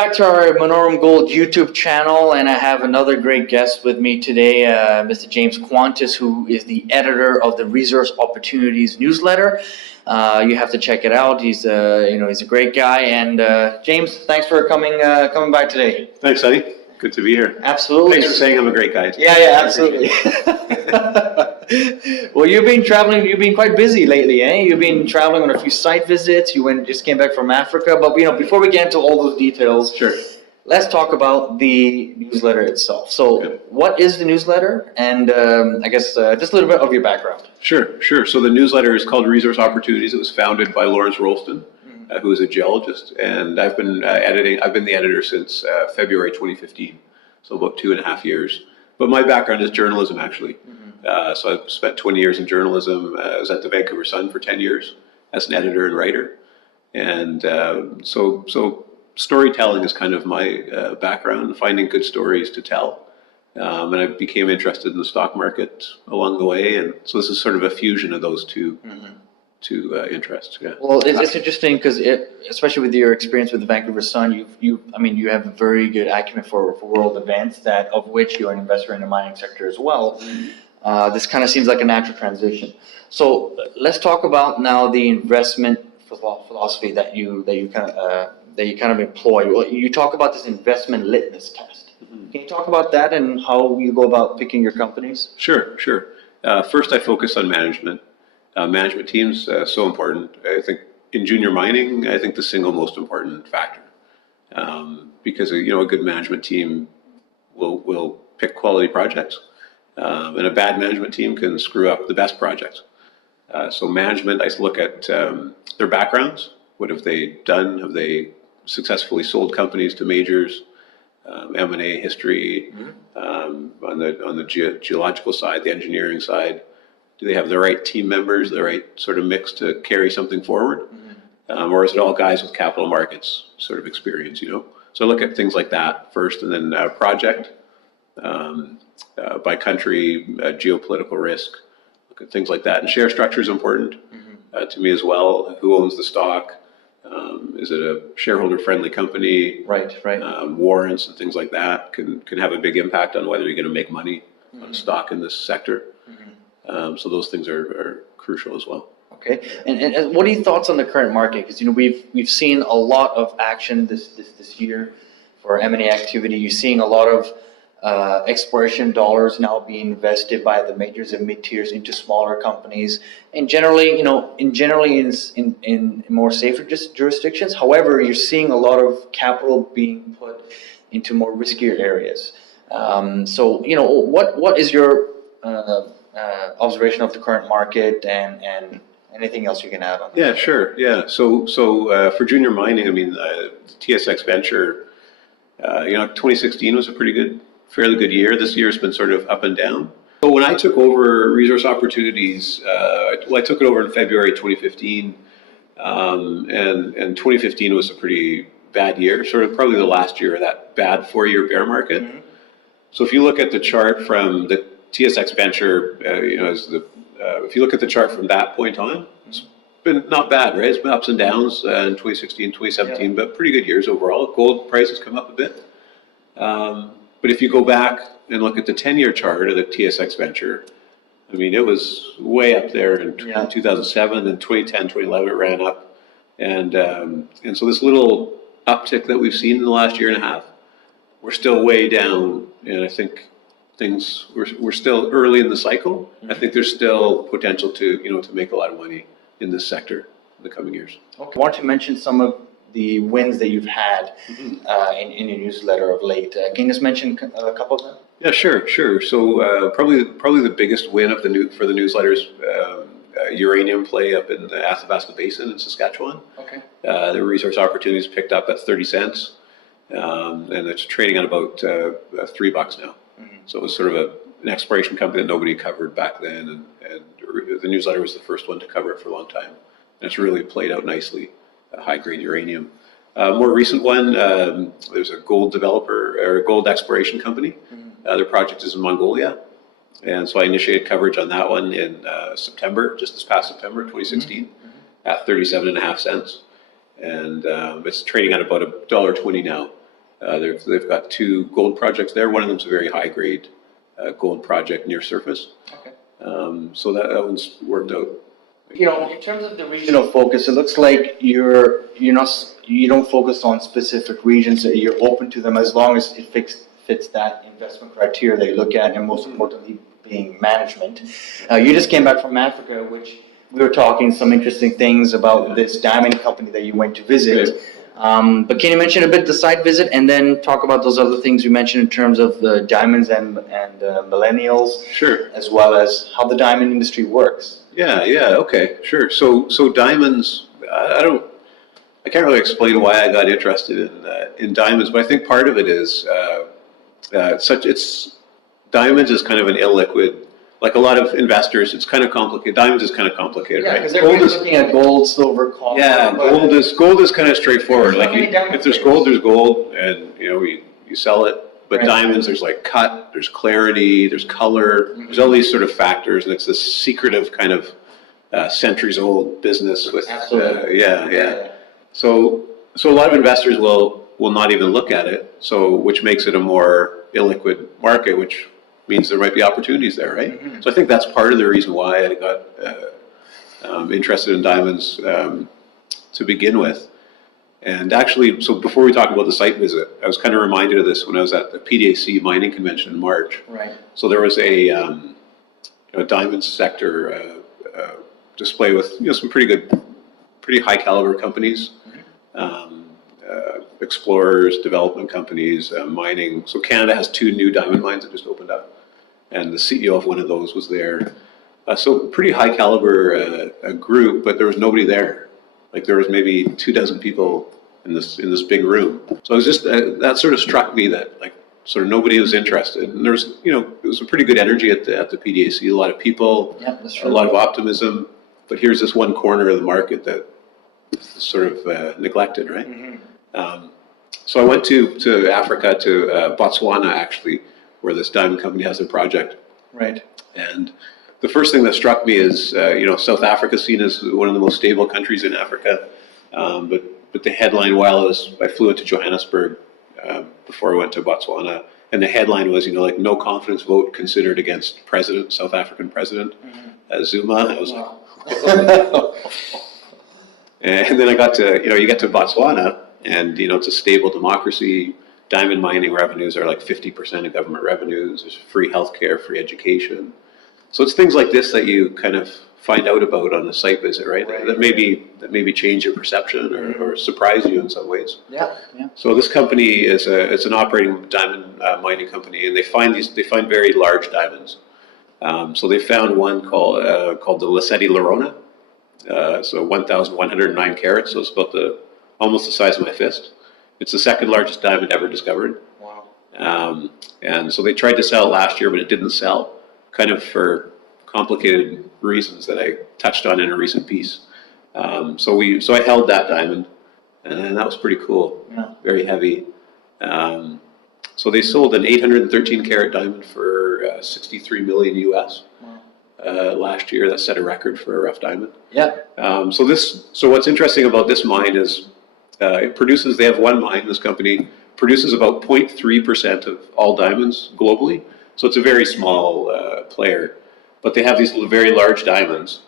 back to our Minaurum Gold YouTube channel, and I have another great guest with me today, Mr. James Kwantes, who is the editor of the Resource Opportunities newsletter. You have to check it out. He's a great guy. And James, thanks for coming by today. Thanks, Eddie. Good to be here. Absolutely. Thanks for saying I'm a great guy. Yeah, absolutely. Well, you've been traveling. You've been quite busy lately, eh? You've been traveling on a few site visits. Just came back from Africa. But before we get into all those details, Sure. Let's talk about the newsletter itself. So, What is the newsletter? And I guess just a little bit of your background. Sure. So the newsletter is called Resource Opportunities. It was founded by Lawrence Rolston, who is a geologist, and I've been I've been the editor since February 2015, so about 2.5 years. But my background is journalism, actually. So I've spent 20 years in journalism. I was at the Vancouver Sun for 10 years as an editor and writer, and so storytelling is kind of my background, finding good stories to tell. And I became interested in the stock market along the way, and so this is sort of a fusion of those two interests. Yeah. Well, it's interesting because especially with your experience with the Vancouver Sun, you have a very good acumen for world events, of which you're an investor in the mining sector as well. This kind of seems like a natural transition. So let's talk about now the investment philosophy that you kind of employ. Well, you talk about this investment litmus test. Can you talk about that and how you go about picking your companies? Sure. First, I focus on management. Management teams so important. I think in junior mining, I think the single most important factor, because a good management team will pick quality projects, and a bad management team can screw up the best projects. So management, I look at their backgrounds. What have they done? Have they successfully sold companies to majors? M&A history, on the geological side, the engineering side. Do they have the right team members, the right sort of mix to carry something forward? Or is it all guys with capital markets sort of experience, So I look at things like that first, and then project, by country, geopolitical risk, look at things like that. And share structure is important to me as well. Who owns the stock? Is it a shareholder-friendly company? Right. Warrants and things like that can have a big impact on whether you're going to make money on stock in this sector. So those things are crucial as well. Okay, and what are your thoughts on the current market? Because we've seen a lot of action this year for M&A activity. You're seeing a lot of exploration dollars now being invested by the majors and mid-tiers into smaller companies, and generally in more safer jurisdictions. However, you're seeing a lot of capital being put into more riskier areas. So what is your observation of the current market and anything else you can add on that? Yeah, sure. Yeah. So for junior mining, TSX Venture, 2016 was a fairly good year. This year has been sort of up and down. So when I took over Resource Opportunities, I took it over in February 2015, and 2015 was a pretty bad year, sort of probably the last year of that bad 4-year bear market. So if you look at the chart from the TSX Venture, if you look at the chart from that point on, it's been not bad, right? It's been ups and downs in 2016, 2017, but pretty good years overall. Gold prices come up a bit. But if you go back and look at the 10-year chart of the TSX Venture, it was way up there in 2007, and 2010, 2011 it ran up. And so this little uptick that we've seen in the last year and a half, we're still way down, and I think we're still early in the cycle. I think there's still potential to make a lot of money in this sector in the coming years. Okay. I want to mention some of the wins that you've had in your newsletter of late. Can you just mention a couple of them? Yeah, sure. So probably the biggest win for the newsletter is uranium play up in the Athabasca Basin in Saskatchewan. Okay. The Resource Opportunities picked up at 30 cents, and it's trading at about $3 now. So it was sort of an exploration company that nobody covered back then, and the newsletter was the first one to cover it for a long time. And it's really played out nicely, high-grade uranium. More recent one, there's a gold developer or a gold exploration company. Their project is in Mongolia. And so I initiated coverage on that one in September, just this past September 2016, at 37.5 cents. And it's trading at about $1.20 now. They've got 2 gold projects there. One of them's a very high grade gold project near surface. Okay. So that one's worked out. You know, in terms of the regional focus, it looks like you don't focus on specific regions. You're open to them as long as it fits that investment criteria they look at, and most importantly, being management. You just came back from Africa, which we were talking some interesting things about this diamond company that you went to visit. But can you mention a bit the site visit, and then talk about those other things you mentioned in terms of the diamonds and millennials, Sure. as well as how the diamond industry works? Yeah, okay, sure. So diamonds, I can't really explain why I got interested in diamonds, but I think part of it is diamonds is kind of an illiquid. Like a lot of investors, it's kind of complicated. Diamonds is kind of complicated, Yeah, right? because everybody's looking at gold, silver, copper. Yeah, gold is kind of straightforward. There's Like not many diamond if there's players. gold, there's gold, and you sell it. But Right. diamonds, there's like cut, there's clarity, there's color, there's all these sort of factors, and it's this secretive kind of centuries-old business with. Absolutely. Yeah. So a lot of investors will not even look at it. So which makes it a more illiquid market, which means there might be opportunities there, right? Mm-hmm. So I think that's part of the reason why I got interested in diamonds to begin with. And actually, so before we talk about the site visit, I was kind of reminded of this when I was at the PDAC mining convention in March. Right. So there was a diamond sector display with some pretty high caliber companies, explorers, development companies, mining. So Canada has 2 new diamond mines that just opened up, and the CEO of one of those was there. So pretty high caliber group, but there was nobody there. Like there was maybe 24 people in this big room. So it was just that sort of struck me that like sort of nobody was interested. And there was it was a pretty good energy at the PDAC. A lot of people, Yeah, that's a true. lot of optimism. But here's this one corner of the market that is sort of neglected, right? Mm-hmm. So I went to Africa, to Botswana actually, where this diamond company has a project. Right. And the first thing that struck me is, South Africa is seen as one of the most stable countries in Africa. But the headline, I flew into Johannesburg before I went to Botswana, and the headline was, like no confidence vote considered against South African President Zuma. I was like, and then I got to, you get to Botswana, and it's a stable democracy. Diamond mining revenues are like 50% of government revenues. There's free healthcare, free education. So it's things like this that you kind of find out about on a site visit, right? That maybe change your perception or surprise you in some ways. Yeah. So this company it's an operating diamond mining company, and they find very large diamonds. So they found one called the Lesedi Lorona. So 1,109 carats. So it's about almost the size of my fist. It's the second largest diamond ever discovered. Wow. And so they tried to sell it last year, but it didn't sell, kind of for complicated reasons that I touched on in a recent piece. So I held that diamond, and that was pretty cool. Yeah. Very heavy. So they sold an 813 carat diamond for 63 million US. Wow. Last year. That set a record for a rough diamond. Yeah. So what's interesting about this mine is they have one mine, this company produces about 0.3% of all diamonds globally. So it's a very small player, but they have these very large diamonds.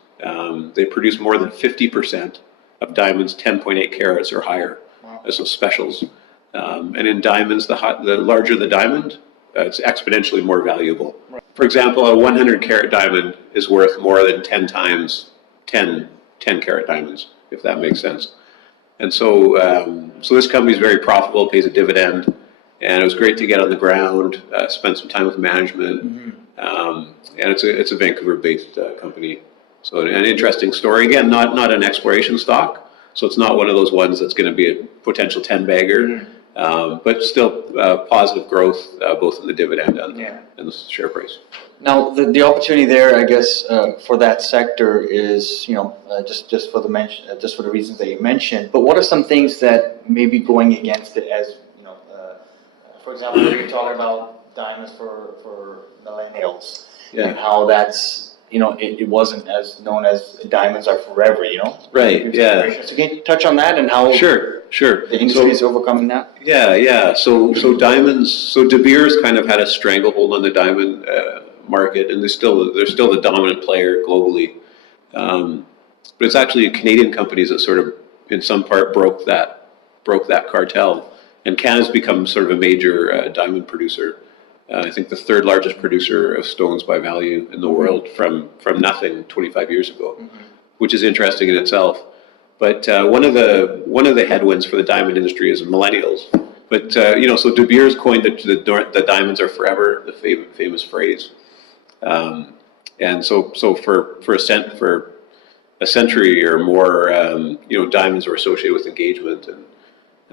They produce more than 50% of diamonds 10.8 carats or higher. Wow. As specials. And in diamonds, the larger the diamond, it's exponentially more valuable. Right. For example, a 100 carat diamond is worth more than 10 times 10 carat diamonds, if that makes sense. And so this company is very profitable, pays a dividend, and it was great to get on the ground, spend some time with management, and it's a Vancouver-based company. So an interesting story. Again, not an exploration stock, so it's not one of those ones that's going to be a potential 10-bagger, but still positive growth both in the dividend and the share price. Now, the opportunity there, I guess, for that sector is, just for the reasons that you mentioned. But what are some things that may be going against it? As for example, you're talking about diamonds for millennials, and how that's it wasn't as known as diamonds are forever. Right. Yeah. So can you touch on that and how? Sure. Sure. the industry is overcoming that? Yeah. So diamonds. So De Beers kind of had a stranglehold on the diamond market, and they're still the dominant player globally. But it's actually Canadian companies that sort of, in some part, broke that cartel, and Canada's become sort of a major diamond producer. I think the third largest producer of stones by value in the world from nothing 25 years ago, which is interesting in itself. But one of the headwinds for the diamond industry is millennials. But so De Beers coined the diamonds are forever, the famous phrase. And so for a century or more, diamonds were associated with engagement and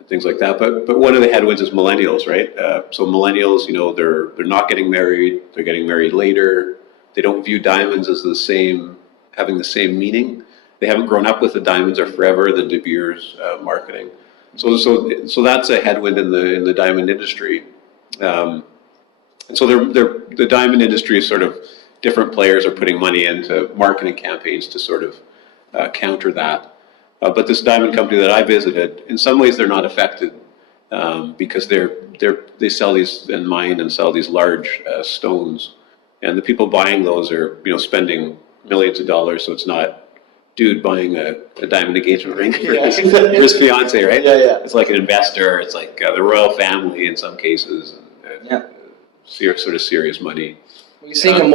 things like that. But one of the headwinds is millennials, right? So millennials, they're not getting married. They're getting married later. They don't view diamonds as having the same meaning. They haven't grown up with the diamonds are forever, the De Beers marketing. So that's a headwind in the diamond industry. And so the diamond industry is sort of, different players are putting money into marketing campaigns to sort of counter that. But this diamond company that I visited, in some ways they're not affected because they sell these and mine and sell these large stones, and the people buying those are spending millions of dollars. So it's not dude buying a diamond engagement ring for his fiance, right? Yeah. It's like an investor. It's like the royal family in some cases. Sort of serious money. You're seeing a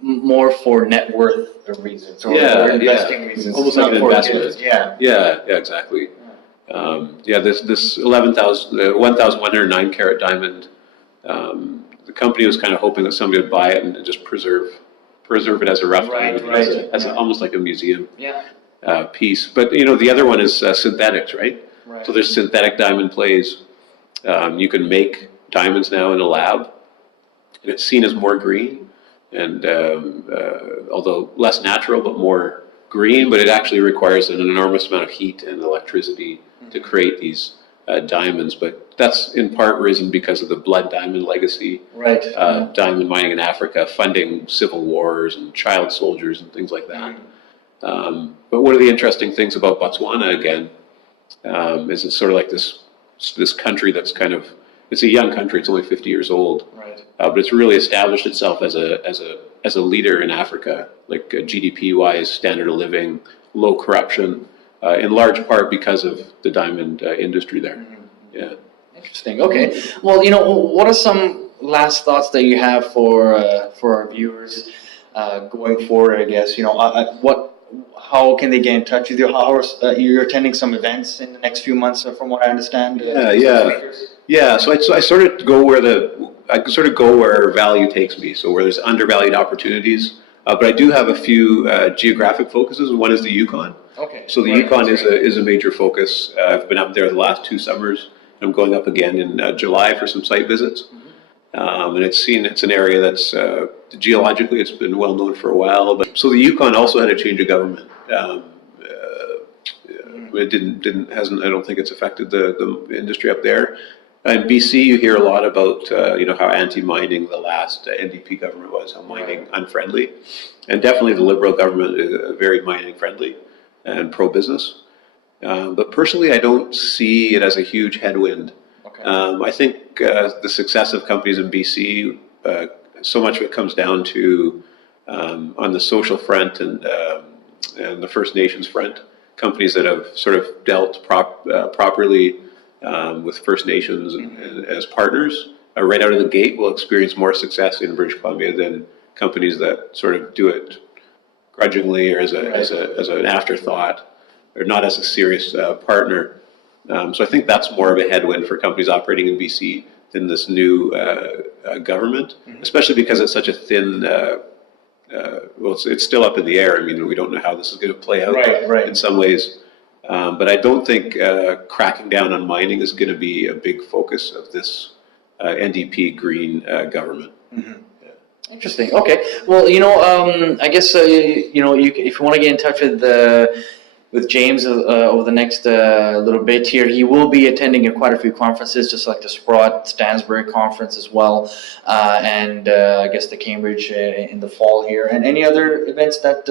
more for net worth reasons or investing reasons. Almost like an investment. Yeah, Exactly. This 1,109 carat diamond. The company was kind of hoping that somebody would buy it and just preserve it as a rough diamond, as almost like a museum piece. But the other one is synthetics, right? So there's synthetic diamond plays. You can make diamonds now in a lab, and it's seen as more green, and although less natural, but more green. But it actually requires an enormous amount of heat and electricity to create these diamonds. But that's in part risen because of the blood diamond legacy. Diamond mining in Africa, funding civil wars and child soldiers and things like that. But one of the interesting things about Botswana, again, is it's sort of like this country that's it's a young country. It's only 50 years old, but it's really established itself as a leader in Africa, like GDP-wise, standard of living, low corruption, in large part because of the diamond industry there. Yeah. Interesting. Okay. Well, what are some last thoughts that you have for our viewers going forward? I guess how can they get in touch with you? You're attending some events in the next few months, from what I understand. Yeah. So I sort of go where value takes me. So where there's undervalued opportunities. But I do have a few geographic focuses. One is the Yukon. Okay. So the Yukon is a major focus. I've been up there the last 2 summers. I'm going up again in July for some site visits. And it's an area that's geologically it's been well known for a while. But so the Yukon also had a change of government. It hasn't. I don't think it's affected the industry up there. In BC, you hear a lot about how anti-mining the last NDP government was, how mining unfriendly, and definitely the Liberal government is very mining friendly and pro-business. But personally, I don't see it as a huge headwind. I think the success of companies in BC, so much of it comes down to on the social front and the First Nations front, companies that have sort of dealt properly with First Nations and as partners right out of the gate will experience more success in British Columbia than companies that sort of do it grudgingly or as an afterthought or not as a serious partner. So I think that's more of a headwind for companies operating in BC than this new government, especially because it's such a thin. It's still up in the air. I mean, we don't know how this is going to play out in some ways. But I don't think cracking down on mining is going to be a big focus of this NDP Green government. Interesting. Okay. Well, I guess if you want to get in touch with James over the next little bit here, he will be attending quite a few conferences, just like the Sprott Stansbury conference as well, and I guess the Cambridge in the fall here, and any other events that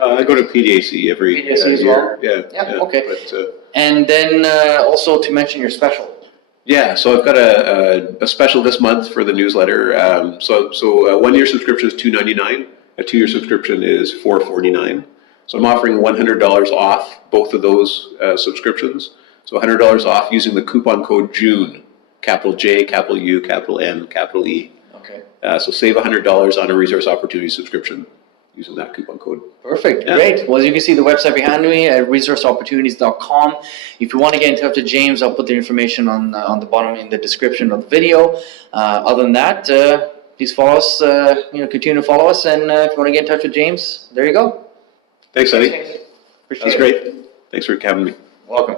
I go to PDAC every PDAC as year. well? Yeah, okay. But, And then also to mention your special. yeah, so I've got a special this month for the newsletter. So a 1 year subscription is $2.99. A 2 year subscription is $4.49. So I'm offering $100 off both of those subscriptions. So $100 off using the coupon code JUNE, capital J, capital U, capital N, capital E. Okay. So save $100 on a resource opportunity subscription using that coupon code. Perfect, Yeah. great. Well, as you can see the website behind me at resourceopportunities.com. If you want to get in touch with James, I'll put the information on the bottom in the description of the video. Other than that, please follow us, continue to follow us, and if you want to get in touch with James, there you go. Thanks, Eddie. Appreciate That's it. great. Thanks for having me. Welcome.